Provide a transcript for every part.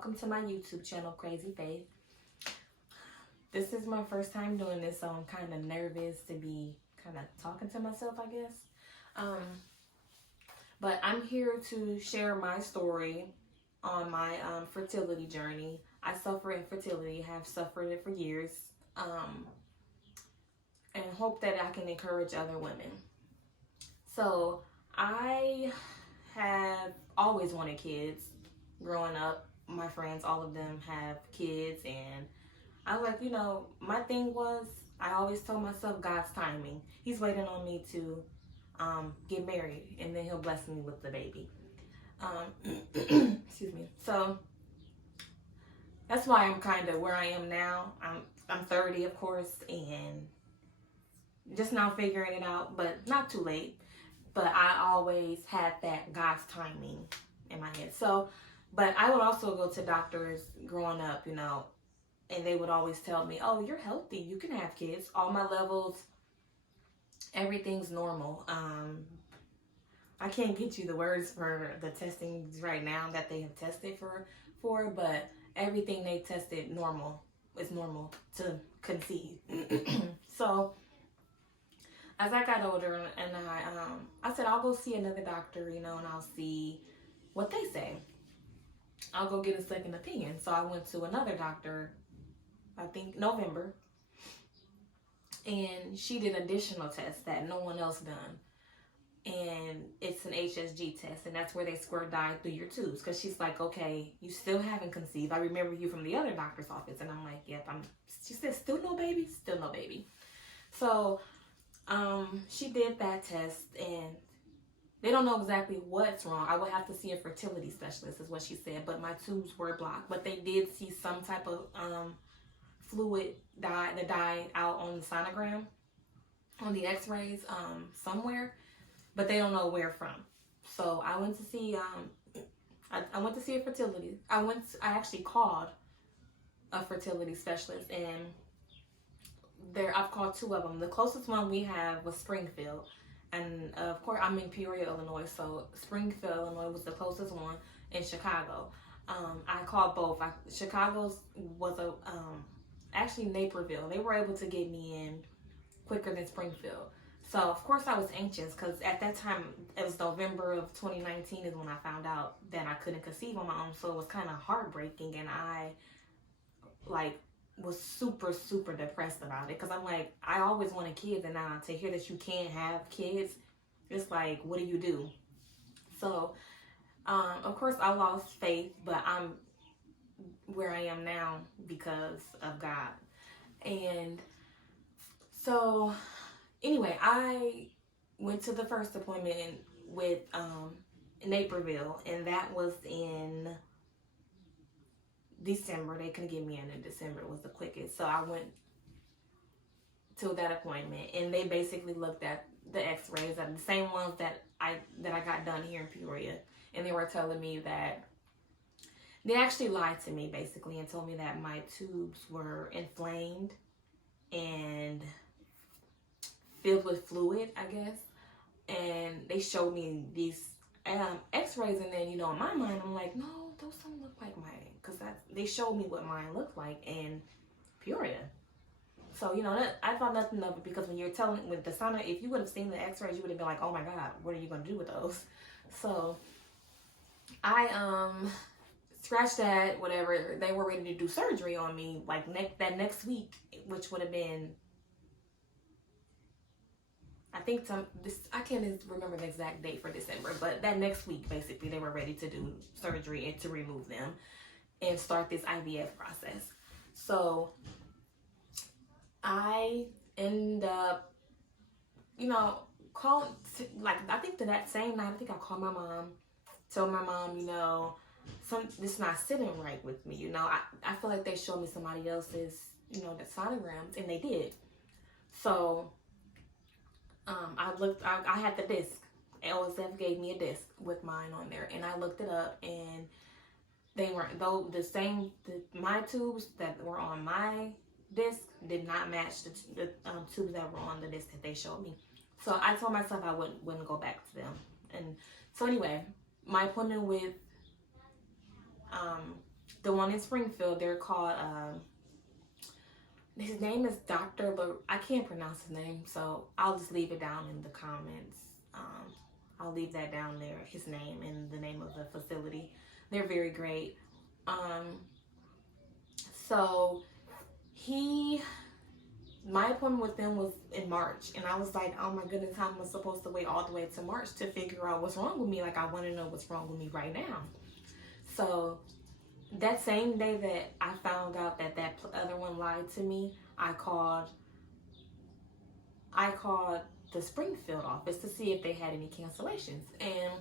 welcome to my YouTube channel, Crazy Faith. This is my first time doing this, so I'm kind of nervous to be kind of talking to myself, I guess. But I'm here to share my story on my fertility journey. I suffer infertility, have suffered it for years, and hope that I can encourage other women. So I have always wanted kids. Growing up, my friends, all of them have kids, and I was like, my thing was, I always told myself God's timing. He's waiting on me to get married, and then he'll bless me with the baby. Excuse me. So that's why I'm kind of where I am now. I'm 30, of course, and just now figuring it out, but not too late. But I always had that God's timing in my head. So, but I would also go to doctors growing up, and they would always tell me, oh, you're healthy, you can have kids. All my levels, everything's normal. I can't get you the words for the testings right now that they have tested for, but everything they tested normal is normal to conceive. So as I got older, and I said, I'll go see another doctor, and I'll see what they say. I'll go get a second opinion. So I went to another doctor, I think November, and she did additional tests that no one else done. And it's an HSG test, and that's where they squirt dye through your tubes. Because she's like, okay, you still haven't conceived. I remember you from the other doctor's office. And I'm like, yep. She said, still no baby? Still no baby. So she did that test, and they don't know exactly what's wrong. I would have to see a fertility specialist, is what she said. But my tubes were blocked. But they did see some type of fluid dye, the dye out on the sonogram, on the x-rays somewhere. But they don't know where from. So I went to see I went to see a fertility. I actually called a fertility specialist, and I've called two of them. The closest one we have was Springfield. And of course, I'm in Peoria, Illinois, so Springfield, Illinois was the closest one in Chicago. I called both. Chicago's was actually Naperville. They were able to get me in quicker than Springfield. So of course I was anxious, because at that time, it was November of 2019 is when I found out that I couldn't conceive on my own. So it was kind of heartbreaking, and I was super, super depressed about it, because I'm like, I always wanted kids, and now to hear that you can't have kids, it's like, what do you do? So of course I lost faith, but I'm where I am now because of God. And so anyway, I went to the first appointment with Naperville, and that was in December. They couldn't get me in December. It was the quickest. So I went to that appointment, and they basically looked at the x-rays, the same ones that I got done here in Peoria, and they were telling me that they actually lied to me basically and told me that my tubes were inflamed and filled with fluid, I guess. And they showed me these x-rays, and then in my mind I'm like, no, those don't look like mine, because they showed me what mine looked like in Peoria. So I thought nothing of it, because when you're telling with the sono, if you would have seen the x-rays, you would have been like, oh my God, what are you going to do with those? So I scratched that, whatever. They were ready to do surgery on me like that next week, which would have been, I think I can't remember the exact date for December, but that next week, basically, they were ready to do surgery and to remove them and start this IVF process. So I end up, calling, I think that same night, I think I called my mom, told my mom, this is not sitting right with me, I feel like they showed me somebody else's, the sonograms, and they did. So I looked, I had the disc. LSF gave me a disc with mine on there, and I looked it up, and they weren't, though my tubes that were on my disc did not match the tubes that were on the disc that they showed me. So I told myself I wouldn't go back to them. And so anyway, my appointment with The one in Springfield, they're called, his name is Dr. but I can't pronounce his name, so I'll just leave it down in the comments. I'll leave that down there, his name and the name of the facility. They're very great. So my appointment with them was in March, and I was like, oh my goodness, how am I supposed to wait all the way to March to figure out what's wrong with me? Like, I want to know what's wrong with me right now. So that same day that I found out that that other one lied to me, I called the Springfield office to see if they had any cancellations. And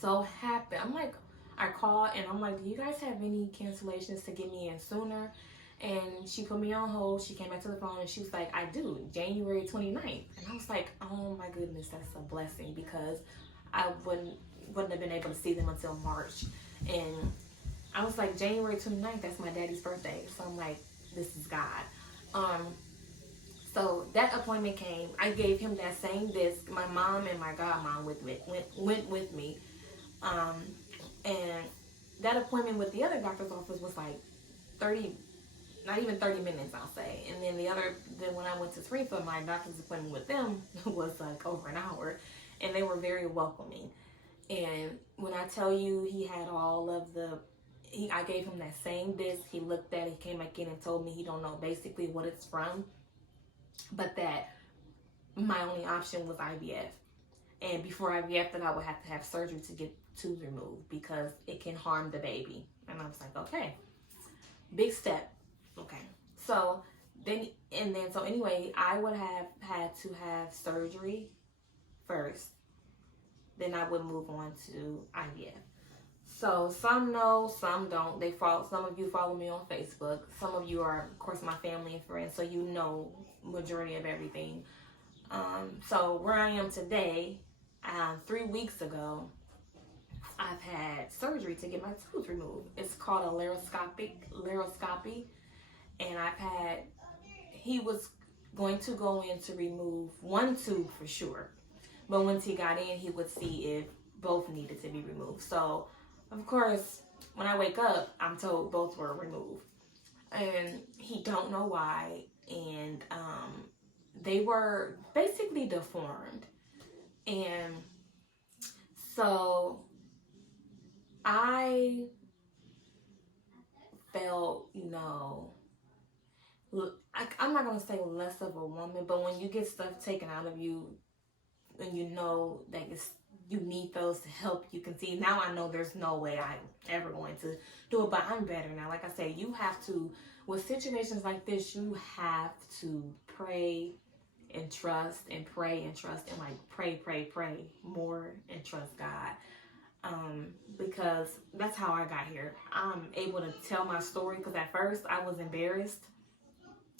so happened, I called and I'm like, do you guys have any cancellations to get me in sooner? And she put me on hold. She came back to the phone and she was like, I do, January 29th. And I was like, oh my goodness, that's a blessing, because I wouldn't have been able to see them until March. And I was like, January 29th, that's my daddy's birthday. So I'm like, this is God. So that appointment came. I gave him that same disc. My mom and my godmom went with me. And that appointment with the other doctor's office was like 30, not even 30 minutes, I'll say. And then then when I went to Springfield, my doctor's appointment with them was like over an hour. And they were very welcoming. And when I tell you, he had all of I gave him that same disc. He looked at it, he came back in and told me he don't know basically what it's from, but that my only option was IVF. And before IVF, that I would have to have surgery to get tubes removed because it can harm the baby. And I was like, okay, big step. Okay. So anyway, I would have had to have surgery first. Then I would move on to IVF. So some know, some don't. Some of you follow me on Facebook. Some of you are, of course, my family and friends, so you know majority of everything. So where I am today, 3 weeks ago, I've had surgery to get my tubes removed. It's called a laparoscopy, and he was going to go in to remove one tube for sure. But once he got in, he would see if both needed to be removed. So, of course, when I wake up, I'm told both were removed. And he don't know why. And they were basically deformed. And so I felt, I'm not going to say less of a woman, but when you get stuff taken out of you, and you know that you need those to help you conceive. Now I know there's no way I'm ever going to do it, but I'm better now. Like I said, you have to, with situations like this, you have to pray and trust and pray and trust and pray more and trust God. Because that's how I got here. I'm able to tell my story, because at first I was embarrassed.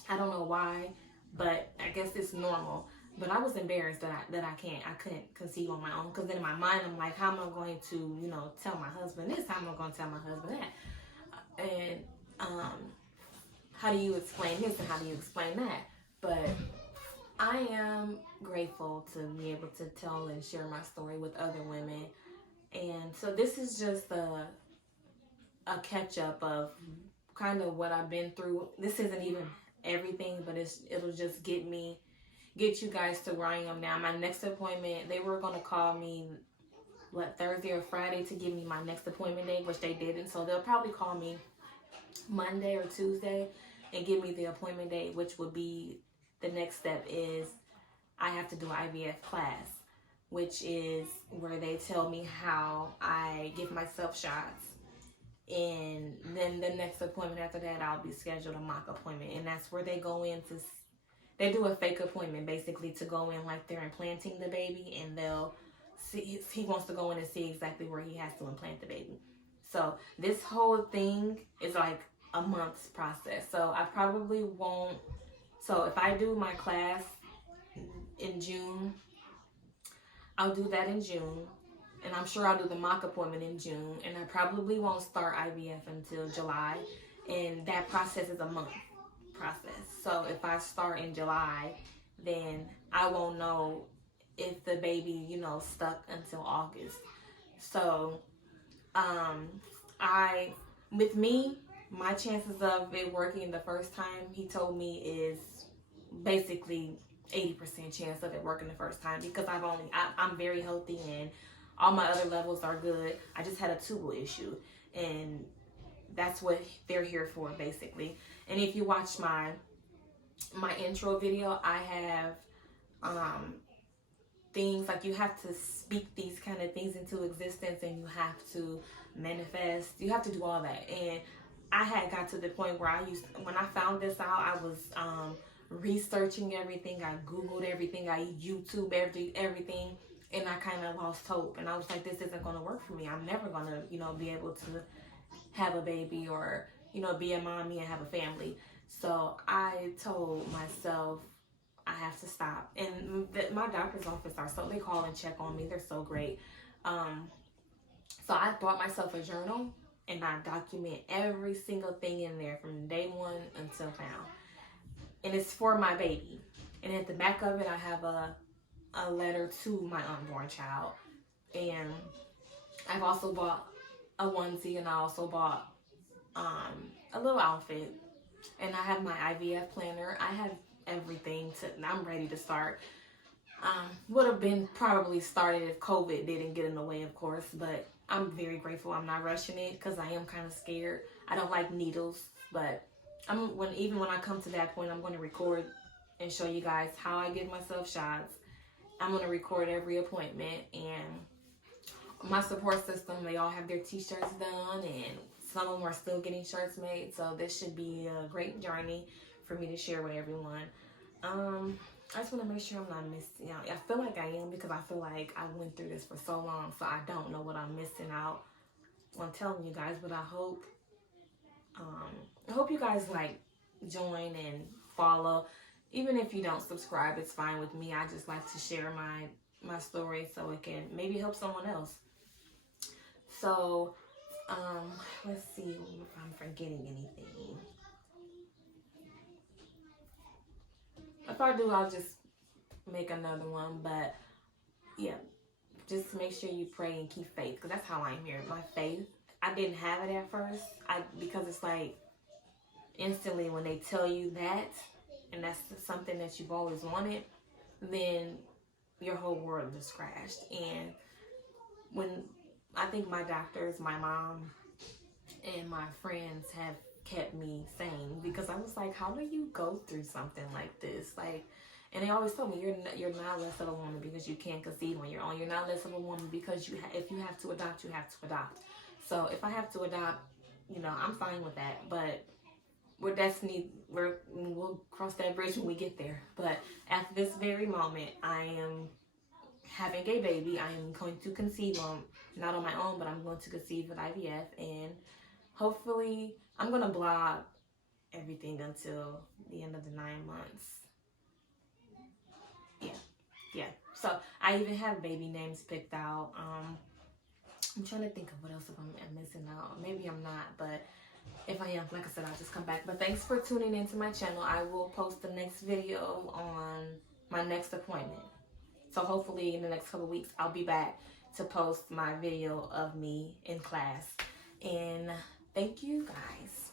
I don't know why, but I guess it's normal. But I was embarrassed that I couldn't conceive on my own. Because then in my mind, I'm like, how am I going to, tell my husband this? How am I going to tell my husband that? And how do you explain this and how do you explain that? But I am grateful to be able to tell and share my story with other women. And so this is just a catch up of kind of what I've been through. This isn't even everything, but it'll just get you guys to where I am now. My next appointment, they were going to call me, Thursday or Friday to give me my next appointment date, which they didn't. So they'll probably call me Monday or Tuesday and give me the appointment date, which would be, the next step is I have to do an IVF class, which is where they tell me how I give myself shots. And then the next appointment after that, I'll be scheduled a mock appointment. And that's where they go in they do a fake appointment basically to go in like they're implanting the baby, and they'll see, he wants to go in and see exactly where he has to implant the baby. So this whole thing is like a month's process. So I probably won't, so if I do my class in June, I'll do that in June. And I'm sure I'll do the mock appointment in June. And I probably won't start IVF until July. And that process is a month process. So if I start in July, then I won't know if the baby, stuck until August. So I with me, my chances of it working the first time, he told me, is basically 80% chance of it working the first time, because I'm very healthy and all my other levels are good. I just had a tubal issue, and that's what they're here for, basically. And if you watch my intro video, I have things like, you have to speak these kind of things into existence, and you have to manifest. You have to do all that. And I had got to the point where when I found this out, I was researching everything. I Googled everything. I YouTube everything. And I kind of lost hope. And I was like, this isn't going to work for me. I'm never going to, be able to have a baby, or, be a mommy and have a family. So I told myself, I have to stop. And my doctor's office they call and check on me. They're so great. So I bought myself a journal, and I document every single thing in there from day one until now. And it's for my baby. And at the back of it, I have a letter to my unborn child. And I've also bought a onesie, and I also bought a little outfit. And I have my IVF planner. I have everything. I'm ready to start. Would have been probably started if COVID didn't get in the way, of course. But I'm very grateful I'm not rushing it, because I am kind of scared. I don't like needles. But even when I come to that point, I'm going to record and show you guys how I give myself shots. I'm going to record every appointment. And my support system, they all have their t-shirts done, and some of them are still getting shirts made. So this should be a great journey for me to share with everyone. I just want to make sure I'm not missing out. I feel like I am, because I feel like I went through this for so long, so I don't know what I'm missing out on telling you guys. But I hope you guys join and follow. Even if you don't subscribe, it's fine with me. I just like to share my story, so it can maybe help someone else. So let's see if I'm forgetting anything. If I do, I'll just make another one. But yeah, just make sure you pray and keep faith, because that's how I'm here. My faith, I didn't have it at first, because it's like instantly when they tell you that, and that's something that you've always wanted, then your whole world just crashed. And when I think my doctors, my mom, and my friends have kept me sane, because I was like, how do you go through something like this? And they always told me, you're not less of a woman because you can't conceive on your own. You're not less of a woman because if you have to adopt, you have to adopt. So if I have to adopt, I'm fine with that. But we'll cross that bridge when we get there. But at this very moment, I am having a baby. I am going to conceive not on my own, but I'm going to conceive with IVF, and hopefully I'm going to blog everything until the end of the 9 months. Yeah. So I even have baby names picked out. I'm trying to think of what else I'm missing out. Maybe I'm not, but if I am, like I said, I'll just come back. But thanks for tuning into my channel. I will post the next video on my next appointment. So hopefully in the next couple weeks, I'll be back to post my video of me in class. And thank you guys.